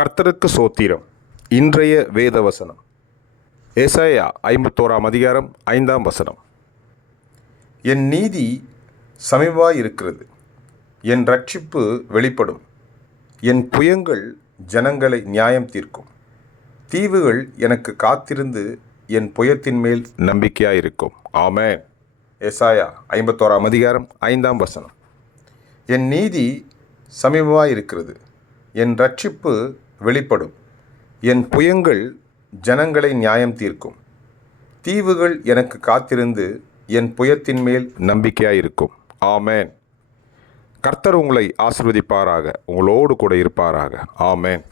கர்த்தருக்கு சோத்திரம். இன்றைய வேத வசனம் ஏசாயா 51 அதிகாரம் 5 என் நீதி சமீபமாயிருக்கிறது, என் இரட்சிப்பு வெளிப்படும், என் புயங்கள் ஜனங்களை நியாயம் தீர்க்கும், தீவுகள் எனக்கு காத்திருந்து என் புயத்தின் மேல் நம்பிக்கையாயிருக்கும். ஆமென். ஏசாயா 51 அதிகாரம் 5 என் நீதி சமீபமாயிருக்கிறது, என் இரட்சிப்பு வெளிப்படும், என் புயங்கள் ஜனங்களை நியாயம் தீர்க்கும், தீவுகள் எனக்கு காத்திருந்து என் புயத்தின் மேல் நம்பிக்கையாயிருக்கும். ஆமென். கர்த்தர் உங்களை ஆசீர்வதிப்பாராக, உங்களோடு கூட இருப்பாராக. ஆமென்.